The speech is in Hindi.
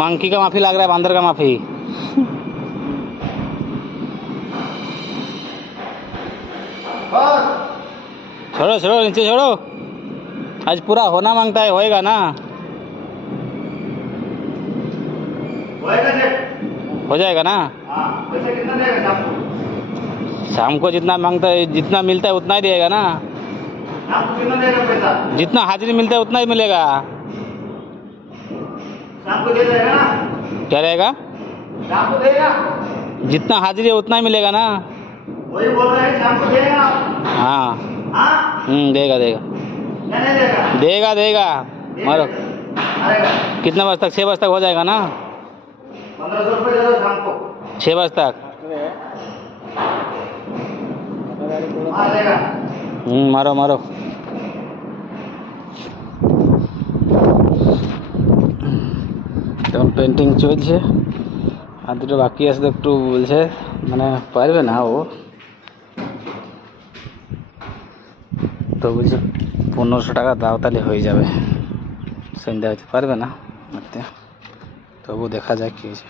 मंकी का माफी लग रहा है, बंदर का माफी। छोड़ो छोड़ो, नीचे छोड़ो। आज पूरा होना मांगता है, होएगा ना? हो जाएगा ना? पैसे कितना देगा शाम को? शाम को जितना मांगता है, जितना मिलता है उतना ही देगा ना। शाम को कितना देगा पैसा? जितना हाजिरी मिलता है उतना ही मिलेगा। शाम को दे देगा ना? क्या रहेगा? शाम को देगा? जितना हाजिरी है उतना ही मिलेगा ना। वही बोल रहे हैं, शाम को देगा? हाँ हाँ? देगा देगा। क्या नहीं देगा? देगा देगा। मारो। आएगा। कितना बजे तक? 6 बजे तक हो जाएगा ना? 1500 रुपये दे दो शाम को। 6 बजे तक। हाँ देगा। मारो मारो। তখন পেন্টিং চলছে, আর দুটো বাকি আছে তো, একটু বলছে মানে পারবে না ও, তো বলছে 1500 টাকা দাও তাহলে হয়ে যাবে। সন্ধ্যা হতে পারবে না, তবু দেখা যাক কী হয়েছে।